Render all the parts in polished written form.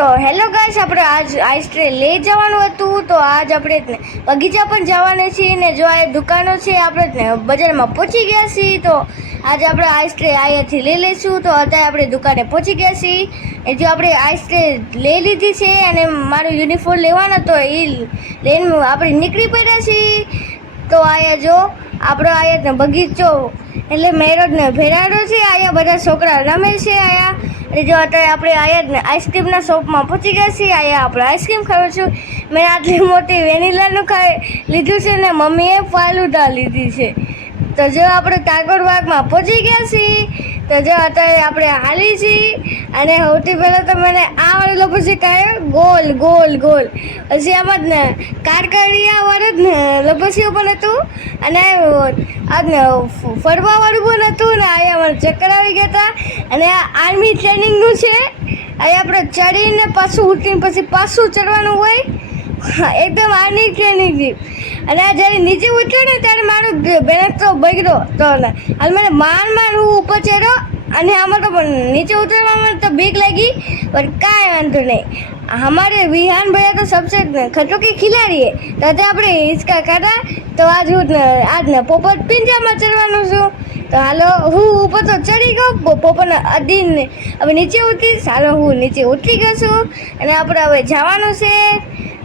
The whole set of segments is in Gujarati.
તો હેલો ગાઈસ, આપણે આજ આઈસ્ટ્રે લઈ જવાનું હતું. તો આજ આપણે બગીચા પણ જવાના છીએ ને જો આ દુકાનો છે આપણે બજારમાં પહોંચી ગયા છીએ. તો આજે આપણે આઈસ્ટ્રે અહીંયાથી લઈ લઈશું. તો અત્યારે આપણે દુકાને પહોંચી ગયા છીએ. એ જો આપણે આઈસ્ટ્રે લઈ લીધી છે અને મારું યુનિફોર્મ લેવાનો તો એ લઈને આપણે નીકળી પડ્યા છીએ. તો અહીંયા જો આપણો અહીંયા બગીચો એટલે મેરોડને ભેરાડો છે. અહીંયા બધા છોકરા રમે છે. અહીંયા અને જો અત્યારે આપણે અહીંયા આઈસ્ક્રીમના શોપમાં પહોંચી ગયા છીએ. અહીંયા આપણે આઈસ્ક્રીમ ખાવું છું. મેં આટલી મોટી વેનીલાનું લીધું છે ને મમ્મીએ ફાલુદા લીધી છે. તો જો આપણે કાગળબાગમાં પહોંચી ગયા છીએ. તો જો અત્યારે આપણે હાલી છીએ અને સૌથી પહેલાં તો મને આ વાળું લપસી કાઢે ગોલ ગોલ ગોલ. પછી આમાં જ ને કારકરિયાવાળું જ ને લપસ્યું પણ હતું અને આ ફરવાવાળું પણ હતું ને અહીંયા મને ચક્કર આવી ગયા હતા. અને આ આર્મી ટ્રેનિંગનું છે. અહીંયા આપણે ચડીને પાછું ઉઠીને પછી પાછું ચડવાનું હોય. એકદમ આર્મી ટ્રેનિંગથી. અને આ જ્યારે નીચે ઉતર્યો ને ત્યારે મારું બેલેન્સ તો બગડ્યો તો હાલ મને માન હું ઉપર ચડ્યો અને આમાં તો નીચે ઉતરવામાં તો બીક લાગી પણ કાંઈ વાંધો નહીં. हमारे विहान भैया तो सबसे खतरों के खिलाड़ी है. तो આપણે હિંચકા કાઢા. તો આજ પોપટ પિંજરામાં ચડવાનું છું. તો હાલો હું ઉપર તો ચડી ગયો પોપટ અધીને હવે નીચે ઉતરીશ. હાલો હું નીચે ઉતરી ગયો છું અને આપણે હવે જવાનું છે.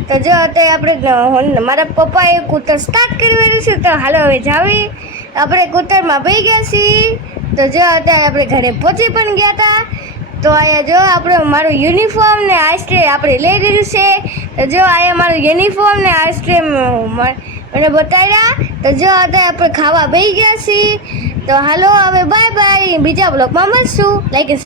તો જો અત્યારે આપણે મારા પપ્પાએ કૂતર સ્ટાર્ટ કરી રહ્યું છે. તો હાલો હવે જાવી આપણે કૂતરમાં બેસી ગયા છીએ. તો જો અત્યારે આપણે ઘરે પહોંચી પણ ગયા હતા. તો અહીંયા જો આપણે મારું યુનિફોર્મ ને આઈસ્ક્રીમ આપણે લઈ લીધું છે. તો જો અહીંયા મારું યુનિફોર્મ ને આઈસ્ક્રીમ મને બતાવ્યા. તો જો અત્યારે આપણે ખાવા બેસી ગયા છીએ. તો હાલો હવે બાય બાય, બીજા બ્લોગમાં મળશું. લાઈક